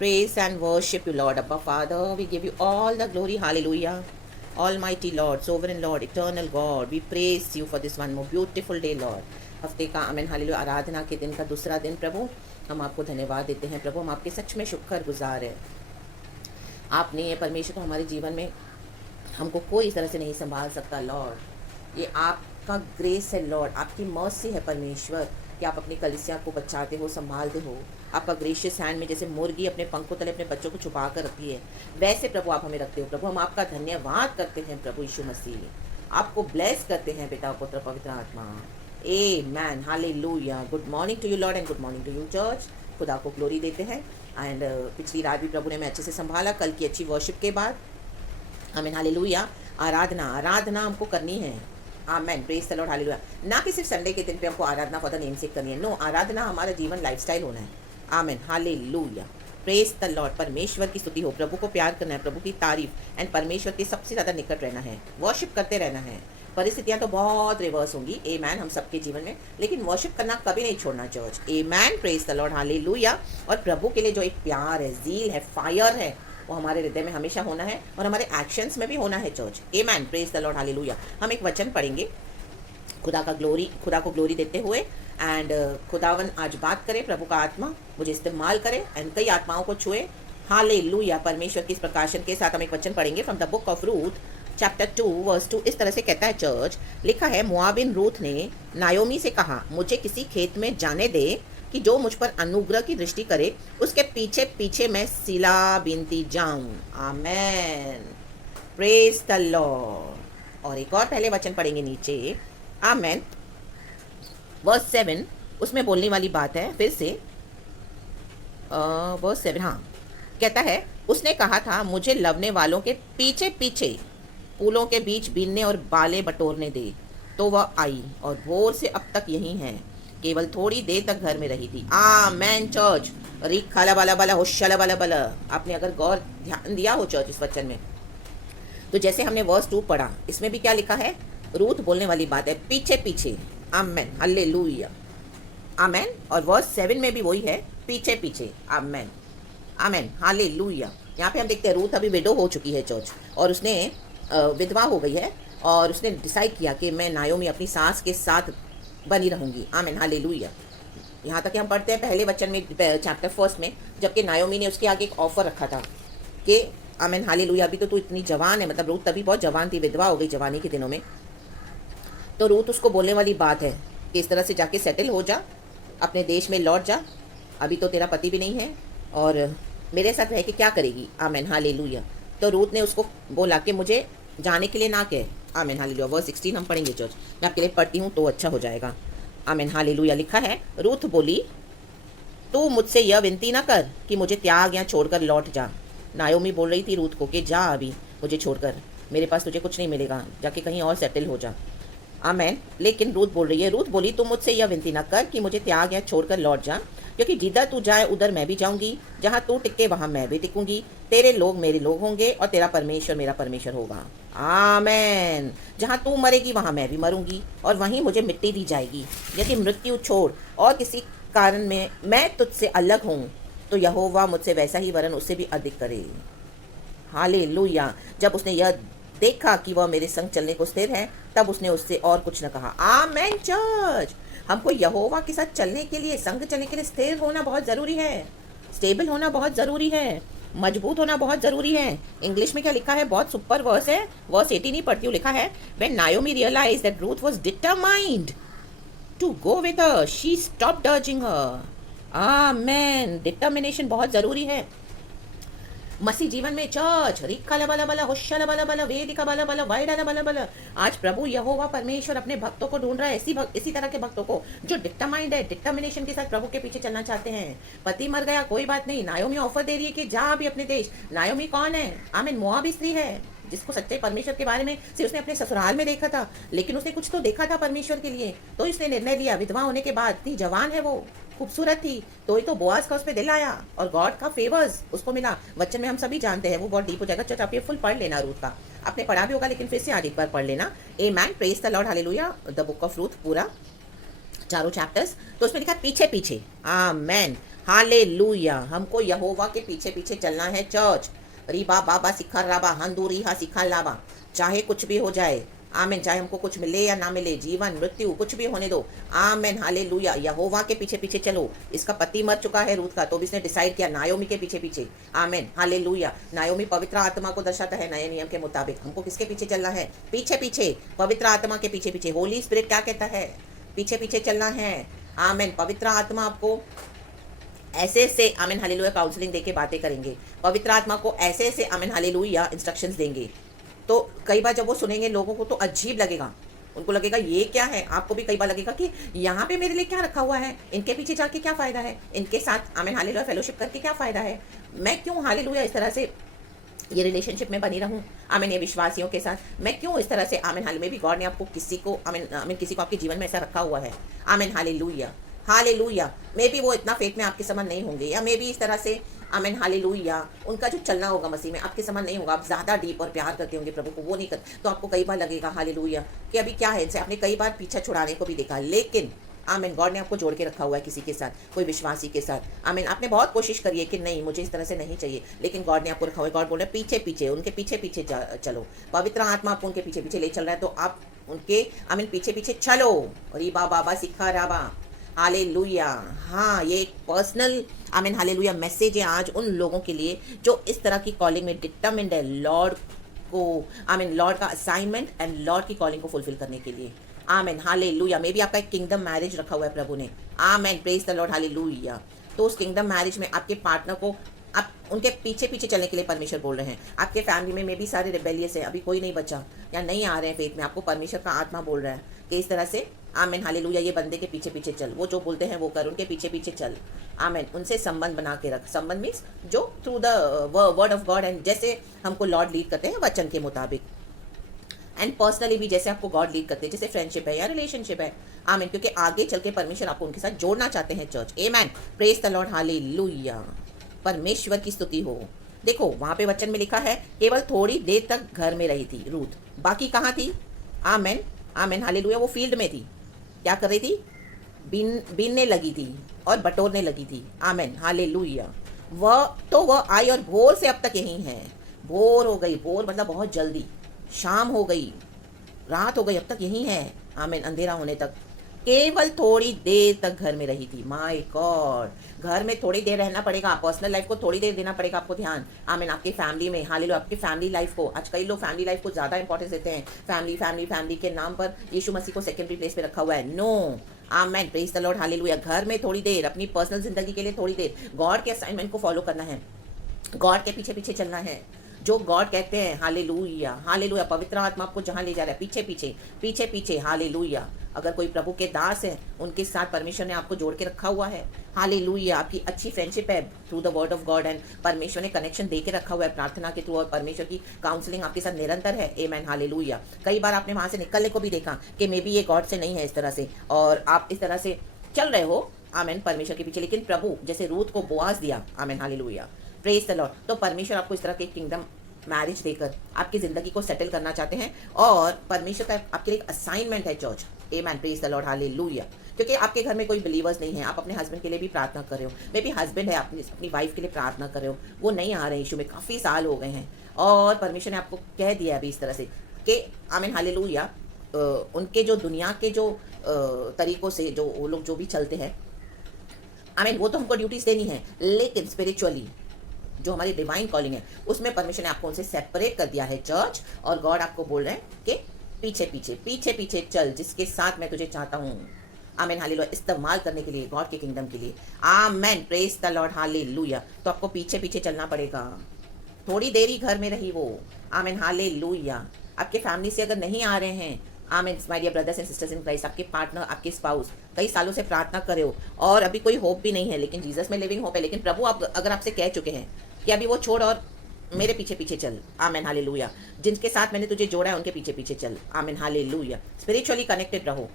Praise and worship you, Lord. Abba, Father, we give you all the glory. Hallelujah. Almighty Lord, sovereign Lord, eternal God, we praise you for this one more beautiful day, Lord. हफ्ते का आमीन hallelujah आराधना के दिन का दूसरा दिन प्रभु, हम आपको धन्यवाद देते हैं प्रभु। हम आपके सच में शुक्रगुजार हैं। आपने ये परमेश्वर को हमारे जीवन में हमको कोई इस तरह से नहीं संभाल सकता लॉर्ड। ये आपका ग्रेस है लॉर्ड, आपकी मर्सी है परमेश्वर कि आप अपनी कलीसिया को बचाते हो, संभालते हो। आपका ग्रेशियस हैंड में जैसे मुर्गी अपने पंखों तले अपने बच्चों को छुपा कर रखती है, वैसे प्रभु आप हमें रखते हो प्रभु। हम आपका धन्यवाद करते हैं प्रभु यीशु मसीह, आपको ब्लेस करते हैं पिता पुत्र पवित्र आत्मा। Amen hallelujah. Good morning to you Lord and good morning to you church. खुदा को ग्लोरी देते हैं। एंड पिछली रात भी प्रभु ने मैं अच्छे से संभाला, कल की अच्छी वर्शिप के बाद। आमीन हालेलुया। आराधना हमको करनी है। आमेन, प्रेज द लॉर्ड हालेलुया। ना कि सिर्फ संडे के दिन पे हमको आराधना फॉर द नेम सेक करनी है, नो, आराधना हमारा जीवन लाइफस्टाइल होना है। Amen hallelujah. Praise the Lord. परमेश्वर की स्तुति हो, प्रभु को प्यार करना है, प्रभु की तारीफ एंड परमेश्वर के सबसे ज़्यादा निकट रहना है, वर्शिप करते रहना है। परिस्थितियाँ तो बहुत रिवर्स होंगी, आमेन, हम सबके जीवन में, लेकिन वर्शिप करना कभी नहीं छोड़ना church. Amen, praise the Lord hallelujah. और प्रभु के लिए जो एक प्यार है, जील है, फायर है, वो हमारे हृदय में हमेशा होना है और हमारे एक्शंस में भी होना है church. Amen, praise the Lord hallelujah. हम एक वचन पढ़ेंगे खुदा को ग्लोरी देते हुए। एंड खुदावन आज बात करे, प्रभु का आत्मा मुझे इस्तेमाल करे एंड कई आत्माओं को छुए। हालेलुया। परमेश्वर की इस प्रकाशन के साथ हम एक वचन पढ़ेंगे from the book of Ruth chapter 2 verse 2। इस तरह से कहता है चर्च, लिखा है, मोआबिन रूथ ने नायोमी से कहा, मुझे किसी खेत में जाने दे कि जो मुझ पर अनुग्रह की दृष्टि करे, उसके पीछे पीछे मैं सिला बीनती जाऊं। आमेन, प्रेज द लॉर्ड। और एक और पहले वचन पढ़ेंगे नीचे। आमेन, वर्स 7, उसमें बोलने वाली बात है फिर से। वर्स 7, हाँ, कहता है, उसने कहा था, मुझे लवने वालों के पीछे पीछे फूलों के बीच बीनने और बाले बटोरने दे। तो वह आई और भोर से अब तक यही है, केवल थोड़ी देर तक घर में रही थी। आमेन चर्च। रिक खाला बाला बाला होशला बाला बाला। आपने अगर गौर ध्यान दिया हो चर्च इस वचन में, तो जैसे हमने वर्स 2 पढ़ा, इसमें भी क्या लिखा है, रूथ बोलने वाली बात है, पीछे पीछे। Amen hallelujah. आमेन। और वर्स 7 में भी वही है, पीछे पीछे। Amen amen hallelujah. यहाँ पे हम देखते हैं रूथ अभी विडो हो चुकी है चर्च, और उसने विधवा हो गई है, और उसने डिसाइड किया कि मैं नायोमी अपनी सास के साथ बनी रहूंगी। आमेन हालेलुया। यहाँ तक कि हम पढ़ते हैं पहले वचन में चैप्टर 1 में, जबकि नायोमी ने उसके आगे एक ऑफर रखा था कि आमेन हालेलुया, अभी तो तू इतनी जवान है, मतलब रूथ तभी बहुत जवान थी, विधवा हो गई जवानी के दिनों में। तो रूथ उसको बोलने वाली बात है कि इस तरह से जाके सेटल हो जा, अपने देश में लौट जा, अभी तो तेरा पति भी नहीं है और मेरे साथ रह के क्या करेगी। Amen hallelujah. तो रूथ ने उसको बोला कि मुझे जाने के लिए ना कहे। Amen hallelujah. वर्स 16 हम पढ़ेंगे चर्च, मैं आपके लिए पढ़ती हूँ तो अच्छा हो जाएगा। Amen hallelujah. लिखा है, रूथ बोली, तू मुझसे यह विनती ना कर कि मुझे त्याग या छोड़कर लौट जा। नायोमी बोल रही थी रूथ को कि जा अभी मुझे छोड़कर, मेरे पास तुझे कुछ नहीं मिलेगा, जाके कहीं और सेटल हो जा। आमेन। लेकिन रूथ बोल रही है, रूथ बोली, तू मुझसे यह विनती ना कर कि मुझे त्याग या छोड़कर लौट जा, क्योंकि जिधर तू जाए उधर मैं भी जाऊंगी, जहाँ तू टिके वहाँ मैं भी टिकूंगी, तेरे लोग मेरे लोग होंगे और तेरा परमेश्वर मेरा परमेश्वर होगा। आमेन। जहाँ तू मरेगी वहाँ मैं भी मरूंगी और वहीं मुझे मिट्टी दी जाएगी। यदि मृत्यु छोड़ और किसी कारण में मैं तुझसे अलग हूँ, तो यहोवा मुझसे वैसा ही वरन उससे भी अधिक करे। हालेलुया। जब उसने यह देखा कि वह मेरे संग चलने को स्थिर है, तब उसने उससे और कुछ न कहा। आमेन चर्च। हमको यहोवा के साथ चलने के लिए, संग चलने के लिए स्थिर होना बहुत ज़रूरी है, स्टेबल होना बहुत ज़रूरी है, मजबूत होना बहुत ज़रूरी है। इंग्लिश में क्या लिखा है, बहुत सुपर वर्स है, वर्स 18 ही पढ़ती हूँ। लिखा है, when Naomi realised that Ruth was determined to go with her, she stopped urging her. Amen. Determination बहुत ज़रूरी है मसीह जीवन में चर्च। रिक्का बला बला होशला बला बला वेदिका बला बला वाइडा बला बला। आज प्रभु यहोवा परमेश्वर अपने भक्तों को ढूंढ रहा है, इसी तरह के भक्तों को जो डिटरमाइंड है, डिटर्मिनेशन के साथ प्रभु के पीछे चलना चाहते हैं। पति मर गया, कोई बात नहीं, नायोमी ऑफर दे रही है कि जा अभी अपने देश। नायोमी कौन है? आमीन, मोआबी स्त्री है, जिसको सच्चे परमेश्वर के बारे में से उसने अपने ससुराल में देखा था, लेकिन उसने कुछ तो देखा था परमेश्वर के लिए, तो इसने निर्णय लिया। विधवा होने के बाद, इतनी जवान है वो, खूबसूरत थी, तो ही तो बोआज का उस पर दिल आया और गॉड का फेवर्स उसको मिला। वचन में हम सभी जानते हैं, वो बहुत डीप हो जाएगा चर्च, आप ये फुल पढ़ लेना रूथ का, आपने पढ़ा भी होगा लेकिन फिर से आज एक बार पढ़ लेना। Amen, praise the Lord hallelujah. The book of Ruth पूरा चारों चैप्टर्स, तो उसमें लिखा पीछे पीछे। आमेन। हालेलुया। हमको यहोवा के पीछे पीछे चलना है चर्च। रीबा बाबा सिखा राबा हंदू रिहा सिखा लाबा, चाहे कुछ भी हो जाए, आमेन, चाहे हमको कुछ मिले या ना मिले, जीवन मृत्यु कुछ भी होने दो, आमेन, हालेलुया। यहोवा के पीछे पीछे चलो। इसका पति मर चुका है रूथ का, तो भी इसने डिसाइड किया नायोमी के पीछे पीछे, आमेन, हालेलुया। नायोमी पवित्र आत्मा को दर्शाता है नए नियम के मुताबिक। हमको किसके पीछे चलना है? पीछे पीछे, पवित्र आत्मा के पीछे पीछे। होली स्पिरिट क्या कहता है? पीछे पीछे चलना है, आमेन। पवित्र आत्मा आपको ऐसे ऐसे, आमीन, हालेलुया, काउंसलिंग देके बातें करेंगे। पवित्र आत्मा को ऐसे ऐसे, आमीन, हालेलुया, इंस्ट्रक्शंस देंगे। तो कई बार जब वो सुनेंगे लोगों को तो अजीब लगेगा, उनको लगेगा ये क्या है। आपको भी कई बार लगेगा कि यहाँ पे मेरे लिए क्या रखा हुआ है, इनके पीछे जाके क्या फ़ायदा है, इनके साथ, आमीन, हालेलुया, फेलोशिप करके क्या फ़ायदा है, मैं क्यों, हालेलुया, इस तरह से ये रिलेशनशिप में बनी रहूं, आमीन, ये विश्वासियों के साथ मैं क्यों इस तरह से, आमीन, हाल में भी गॉड ने आपको किसी को, आमीन आमीन, किसी को आपके जीवन में ऐसा रखा हुआ है, आमीन, हालेलुया, हालेलुया। मे बी वो इतना फेथ में आपके समान नहीं होंगे, या मे बी इस तरह से, आमीन, हालेलुया, उनका जो चलना होगा मसीह में आपके समान नहीं होगा। आप ज़्यादा डीप और प्यार करते होंगे प्रभु को, वो नहीं कर, तो आपको कई बार लगेगा, हालेलुया, कि अभी क्या है इनसे। आपने कई बार पीछा छुड़ाने को भी देखा, लेकिन आमीन, गॉड ने आपको जोड़ के रखा हुआ है किसी के साथ, कोई विश्वासी के साथ, आमीन। आपने बहुत कोशिश करी है कि नहीं मुझे इस तरह से नहीं चाहिए, लेकिन गॉड ने आपको रखा हुआ है। गॉड बोल रहे हैं पीछे पीछे, उनके पीछे पीछे चलो। पवित्र आत्मा आपको उनके पीछे पीछे ले चल रहा है, तो आप उनके, आमीन, पीछे पीछे चलो। रीबा बाबा सिखा राबा, हालेलुया। हाँ, ये एक पर्सनल, आमीन, हालेलुया, मैसेज है आज उन लोगों के लिए जो इस तरह की कॉलिंग में डिटरमिन्ड है, लॉर्ड को, आमीन, लॉर्ड का असाइनमेंट एंड लॉर्ड की कॉलिंग को फुलफिल करने के लिए, आमेन, हालेलुया। मे बी आपका एक किंगडम मैरिज रखा हुआ है प्रभु ने, आमेन, प्रेज द लॉर्ड, हालेलुया। तो उस किंगडम मैरिज में आपके पार्टनर को आप उनके पीछे पीछे चलने के लिए परमेश्वर बोल रहे हैं। आपके फैमिली में भी सारे रिबेलियस है, अभी कोई नहीं बचा या नहीं आ रहे हैं फेथ में, आपको परमेश्वर का आत्मा बोल रहा है कि इस तरह से, आमेन, हालेलुया, ये बंदे के पीछे पीछे चल, वो जो बोलते हैं वो कर, उनके पीछे पीछे चल, आमेन। उनसे संबंध बना के रख। संबंध मीन्स जो through the word of God, and जैसे हमको लॉर्ड लीड करते हैं वचन के मुताबिक, एंड पर्सनली भी जैसे आपको गॉड लीड करते हैं, जैसे फ्रेंडशिप है या रिलेशनशिप है, आमीन, क्योंकि आगे चल के परमेश्वर आपको उनके साथ जोड़ना चाहते हैं church, amen, praise the Lord, hallelujah. परमेश्वर की स्तुति हो। देखो वहां पे वचन में लिखा है केवल थोड़ी देर तक घर में रही थी रूथ, बाकी कहाँ थी? आमेन, आमेन, हालेलुया, वो फील्ड में थी। क्या कर रही थी? बीनने लगी थी और बटोरने लगी थी, आमेन, हालेलुया। वह आई और भोर से अब तक यही है। भोर हो गई, भोर मतलब बहुत जल्दी, शाम हो गई, रात हो गई, अब तक यही है, आमीन, अंधेरा होने तक। केवल थोड़ी देर तक घर में रही थी। माय गॉड, घर में थोड़ी देर रहना पड़ेगा, पर्सनल लाइफ को थोड़ी देर देना पड़ेगा आपको ध्यान, आमीन, आपकी फैमिली में, हालेलुया, आपकी फैमिली लाइफ को। आज कई लोग फैमिली लाइफ को ज़्यादा इंपॉर्टेंस देते हैं, फैमिली फैमिली फैमिली के नाम पर यीशु मसीह को सेकेंडरी प्लेस पे रखा हुआ है। No, amen, praise the Lord, hallelujah. घर में थोड़ी देर, अपनी पर्सनल जिंदगी के लिए थोड़ी देर, गॉड के असाइनमेंट को फॉलो करना है, गॉड के पीछे पीछे चलना है, जो गॉड कहते हैं, हालेलुया, हालेलुया। पवित्र आत्मा आपको जहां ले जा रहा है, पीछे पीछे पीछे पीछे, हालेलुया। अगर कोई प्रभु के दास है, उनके साथ परमेश्वर ने आपको जोड़ के रखा हुआ है, हालेलुया। आपकी अच्छी फ्रेंडशिप है through the word of God, and परमेश्वर ने कनेक्शन दे के रखा हुआ है प्रार्थना के थ्रू, और परमेश्वर की काउंसलिंग आपके साथ निरंतर है, आमेन, हालेलुया। कई बार आपने वहां से निकलने को भी देखा कि मे बी ये गॉड से नहीं है इस तरह से, और आप इस तरह से चल रहे हो, आमेन, परमेश्वर के पीछे, लेकिन प्रभु जैसे रूथ को बोआज दिया, आमेन, हालेलुया, प्रेज द लॉर्ड। तो परमेश्वर आपको इस तरह के किंगडम मैरिज देकर आपकी जिंदगी को सेटल करना चाहते हैं, और परमेश्वर का आपके लिए एक असाइनमेंट है church, amen, praise the Lord, hallelujah. क्योंकि आपके घर में कोई बिलीवर्स नहीं है, आप अपने हस्बैंड के लिए भी प्रार्थना कर रहे हो, मे बी हस्बैंड है अपनी वाइफ के लिए प्रार्थना कर रहे हो, वो नहीं आ रहे हैं यीशु में, काफ़ी साल हो गए हैं, और परमेश्वर ने आपको कह दिया अभी इस तरह से कि, आमीन, हालेलुया, उनके जो दुनिया के जो तरीकों से जो वो लोग जो भी चलते हैं, आमीन, वो तो हमको ड्यूटीज देनी है, लेकिन स्पिरिचुअली जो हमारी डिवाइन कॉलिंग है उसमें परमेश्वर ने आपको उनसे सेपरेट कर दिया है चर्च, और गॉड आपको बोल रहे हैं कि पीछे पीछे पीछे पीछे चल, जिसके साथ मैं तुझे चाहता हूँ, आमीन, हालेलुया, इस्तेमाल करने के लिए गॉड के किंगडम के लिए, आमेन, प्रेज द लॉर्ड, हालेलुया। तो आपको पीछे पीछे चलना पड़ेगा। थोड़ी देर ही घर में रही वो, आमीन, हालेलुया। आपके फैमिली से अगर नहीं आ रहे हैं, amen, my dear brothers and sisters in Christ, आपके पार्टनर, आपके स्पाउस कई सालों से प्रार्थना करे हो और अभी कोई होप भी नहीं है, लेकिन जीसस में लिविंग होप है, लेकिन प्रभु आप अगर आपसे कह चुके हैं कि अभी वो छोड़ और मेरे पीछे पीछे चल, आमीन, हालेलुया, जिनके साथ मैंने तुझे जोड़ा है उनके पीछे पीछे चल, आमीन, हालेलुया, स्पिरिचुअली कनेक्टेड रहो,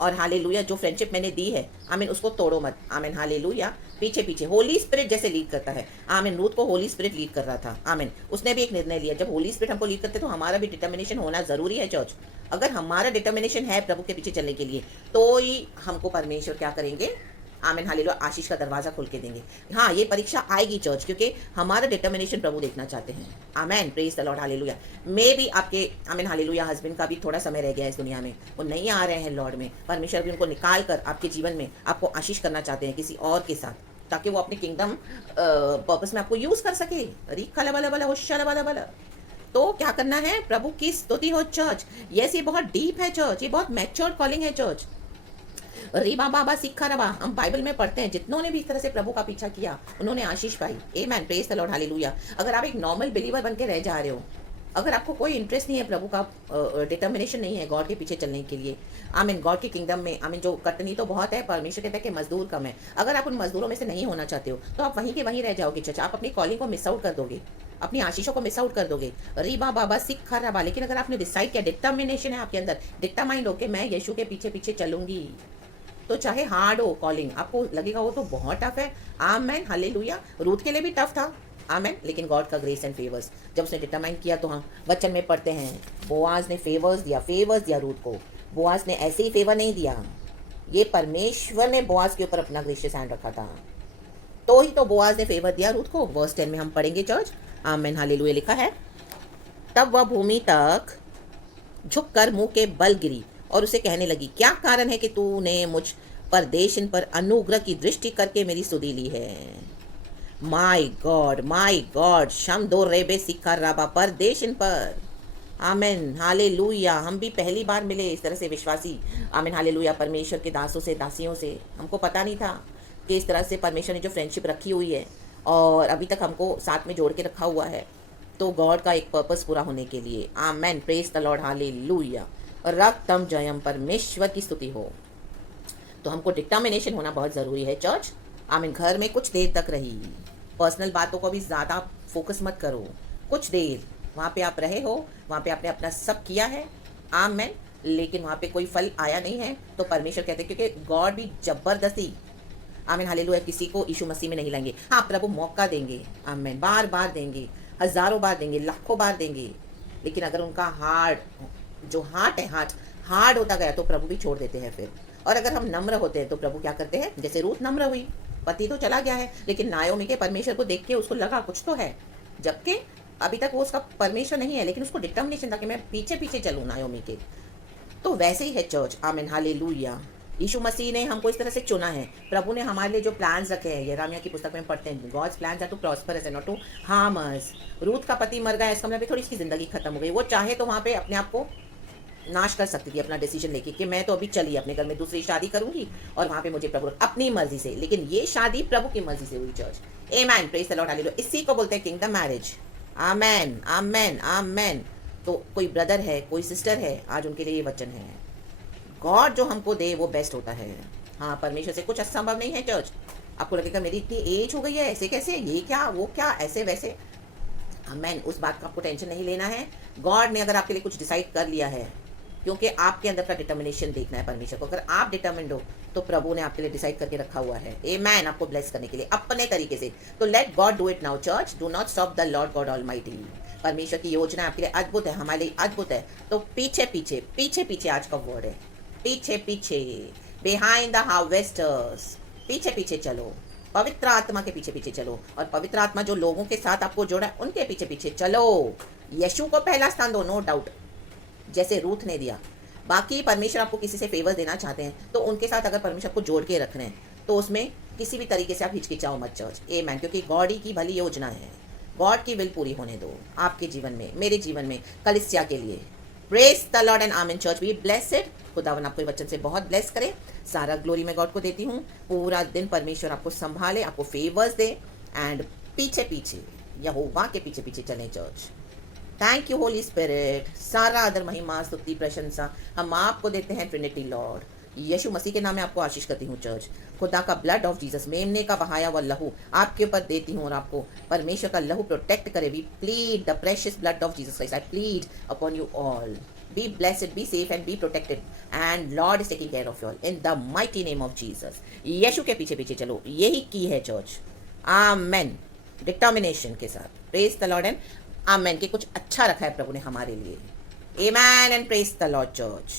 और हालेलुया, जो फ्रेंडशिप मैंने दी है, आमीन, उसको तोड़ो मत, आमीन, हालेलुया, पीछे पीछे। होली स्पिरिट जैसे लीड करता है, आमीन, रूथ को होली स्पिरिट लीड कर रहा था, आमीन, उसने भी एक निर्णय लिया। जब होली स्पिरिट हमको लीड करते तो हमारा भी डिटर्मिनेशन होना जरूरी है चर्च। अगर हमारा डिटर्मिनेशन है प्रभु के पीछे चलने के लिए, तो ही हमको परमेश्वर क्या करेंगे, आमीन हालेलुया, आशीष का दरवाजा खोल के देंगे। हाँ, ये परीक्षा आएगी चर्च, क्योंकि हमारा डिटर्मिनेशन प्रभु देखना चाहते हैं। आमीन, प्रेज द लॉर्ड, हालेलुया। मे भी आपके आमीन हालेलुया हस्बैंड का भी थोड़ा समय रह गया है इस दुनिया में, वो नहीं आ रहे हैं लॉर्ड में। परमेश्वर भी उनको निकाल कर आपके जीवन में आपको आशीष करना चाहते हैं किसी और के साथ, ताकि वो अपने किंगडम पर्पस में आपको यूज कर सके। रीखा लबा लबा होशा लबा लबा। तो क्या करना है? प्रभु की स्तुति हो चर्च। यस, ये बहुत डीप है चर्च, ये बहुत मैच्योर कॉलिंग है चर्च। रीबा बाबा सिखा रबा, हम बाइबल में पढ़ते हैं जितनों ने भी इस तरह से प्रभु का पीछा किया उन्होंने आशीष पाई। आमेन, प्रेज द लॉर्ड, हालेलुया। अगर आप एक नॉर्मल बिलीवर बन के रह जा रहे हो, अगर आपको कोई इंटरेस्ट नहीं है, प्रभु का डिटर्मिनेशन नहीं है गॉड के पीछे चलने के लिए, आमीन, गॉड के किंगडम में, आमीन, जो कटनी तो बहुत है, परमेश्वर कहता है कि मजदूर कम है। अगर आप उन मजदूरों में से नहीं होना चाहते हो तो आप वहीं के वहीं रह जाओगे चर्च, आप अपनी कॉलिंग को मिस आउट कर दोगे, अपनी आशीषों को मिस आउट कर दोगे। रीबा बाबा सिखा रबा। लेकिन अगर आपने डिसाइड किया, डिटर्मिनेशन है आपके अंदर, डिटरमाइंड हो के मैं यीशु के पीछे पीछे चलूंगी, तो चाहे हार्ड हो कॉलिंग, आपको लगेगा वो तो बहुत टफ है, आमेन, हालेलुया। रूथ के लिए भी टफ था, आमेन, लेकिन गॉड का ग्रेस एंड फेवर्स जब उसने डिटरमाइन किया, तो हाँ, वचन में पढ़ते हैं बोआज ने फेवर्स दिया रूथ को। बोआज ने ऐसे ही फेवर नहीं दिया, ये परमेश्वर ने बोआज के ऊपर अपना ग्रेशियस हैंड रखा था, तो ही तो बोआज ने फेवर दिया रूथ को। वर्स 10 में हम पढ़ेंगे चर्च, आमेन, हालेलुया। लिखा है, तब वह भूमि तक झुककर मुंह के बल गिरी और उसे कहने लगी, क्या कारण है कि तूने मुझ परदेशन पर अनुग्रह की दृष्टि करके मेरी सुधि ली है। माय गॉड, शम दो रेबे सिखा रबा, परदेशन पर, आमेन, हालेलुया। हम भी पहली बार मिले इस तरह से विश्वासी, आमेन, हालेलुया, परमेश्वर के दासों से, दासियों से। हमको पता नहीं था कि इस तरह से परमेश्वर ने जो फ्रेंडशिप रखी हुई है और अभी तक हमको साथ में जोड़ के रखा हुआ है, तो गॉड का एक पर्पस पूरा होने के लिए, आमेन, praise the Lord, hallelujah. रक्तम Jayam, परमेश्वर की स्तुति हो। तो हमको डिटर्मिनेशन होना बहुत ज़रूरी है चर्च, आमीन। घर में कुछ देर तक रही, पर्सनल बातों को भी ज़्यादा फोकस मत करो, कुछ देर वहाँ पे आप रहे हो, वहाँ पे आपने अपना सब किया है, आमीन, लेकिन वहाँ पे कोई फल आया नहीं है, तो परमेश्वर कहते हैं, क्योंकि गॉड भी जबरदस्ती, आमीन, हालेलुया, किसी को यीशु मसीह में नहीं लाएंगे। हाँ, प्रभु मौका देंगे, आमीन, बार बार देंगे, हज़ारों बार देंगे, लाखों बार देंगे, लेकिन अगर उनका हार्ट हार्ड होता गया तो प्रभु भी छोड़ देते हैं फिर। और अगर हम नम्र होते हैं तो प्रभु क्या करते हैं, जैसे रूथ नम्र हुई, पति तो चला गया है, लेकिन नायोमी के परमेश्वर को देख के उसको लगा कुछ तो है, जबकि अभी तक वो उसका परमेश्वर नहीं है, लेकिन उसको डिटर्मिनेशन था कि मैं पीछे पीछे चलूँ नायोमी के। तो वैसे ही है चर्च, आमीन, हालेलुया। यीशु मसीह ने हमको इस तरह से चुना है, प्रभु ने हमारे लिए जो प्लान्स रखे हैं, यिर्मयाह की पुस्तक में पढ़ते हैं, God's plans are to prosper us and not to harm us. Ruth का पति मर गया, इसका मतलब थोड़ी इसकी जिंदगी खत्म हो गई, वो चाहे तो वहाँ पे अपने आप को नाश कर सकती थी, अपना डिसीजन लेके कि मैं तो अभी चली अपने घर में दूसरी शादी करूंगी और वहाँ पे मुझे प्रभु अपनी मर्जी से, लेकिन ये शादी प्रभु की मर्जी से हुई church, amen, praise the Lord, hallelujah. इसी को बोलते हैं किंगडम मैरिज, आमेन, आमेन, आमेन। तो कोई ब्रदर है, कोई सिस्टर है, आज उनके लिए ये वचन है, गॉड जो हमको दे वो बेस्ट होता है। हाँ, परमेश्वर से कुछ असंभव नहीं है चर्च। आपको लगेगा मेरी इतनी एज हो गई है, ऐसे कैसे, ये क्या, वो क्या, ऐसे वैसे, आमेन, उस बात का आपको टेंशन नहीं लेना है। गॉड ने अगर आपके लिए कुछ डिसाइड कर लिया है, क्योंकि आपके अंदर का डिटर्मिनेशन देखना है परमेश्वर को। अगर आप डिटर्मिन्ड हो तो प्रभु ने आपके लिए डिसाइड करके रखा हुआ है, आमेन, आपको ब्लेस करने के लिए अपने तरीके से। तो let God do it now church, do not stop the Lord God almighty. परमेश्वर की योजना आपके लिए अद्भुत है, हमारे लिए अद्भुत है। तो पीछे पीछे पीछे पीछे आज का वर्ड है, पीछे पीछे, बिहाइंड द हार्वेस्टर्स, पीछे पीछे चलो, पवित्र आत्मा के पीछे पीछे चलो। और पवित्र आत्मा जो लोगों के साथ आपको जोड़ा है उनके पीछे पीछे चलो। यीशु को पहला स्थान दो, नो डाउट, जैसे रूथ ने दिया। बाकी परमेश्वर आपको किसी से फेवर देना चाहते हैं तो उनके साथ अगर परमेश्वर आपको जोड़ के रखना है तो उसमें किसी भी तरीके से आप हिचकिचाओ मत चर्च, आमेन, क्योंकि गॉड ही की भली योजना है। गॉड की विल पूरी होने दो आपके जीवन में, मेरे जीवन में, कलीसिया के लिए। प्रेज द लॉर्ड एंड आमीन चर्च, बी ब्लेस्ड। खुदावन आपको वचन से बहुत ब्लेस करे। सारा ग्लोरी मैं गॉड को देती हूँ। पूरा दिन परमेश्वर आपको संभाले, आपको फेवर्स दे, एंड पीछे पीछे यहोवा के पीछे पीछे चलें church. Thank you Holi spirit. सारा आदर, महिमा, स्तुति, प्रशंसा हम आपको देते हैं ट्रिनिटी लॉर्ड। यीशु मसीह के नाम में आपको आशीष करती हूँ चर्च। खुदा का ब्लड ऑफ जीसस, मेमने का बहाया हुआ लहू आपके ऊपर देती हूँ और आपको परमेश्वर का लहू प्रोटेक्ट करे। We plead the precious blood of Jesus Christ, I plead upon you all. Be blessed, be safe and be protected, and Lord is taking care of you all in the mighty name of Jesus. यीशु के पीछे पीछे चलो, यही की है church, आमेन, determination के साथ। Praise the lord and amen, कि कुछ अच्छा रखा है प्रभु ने हमारे लिए, amen and praise the lord church.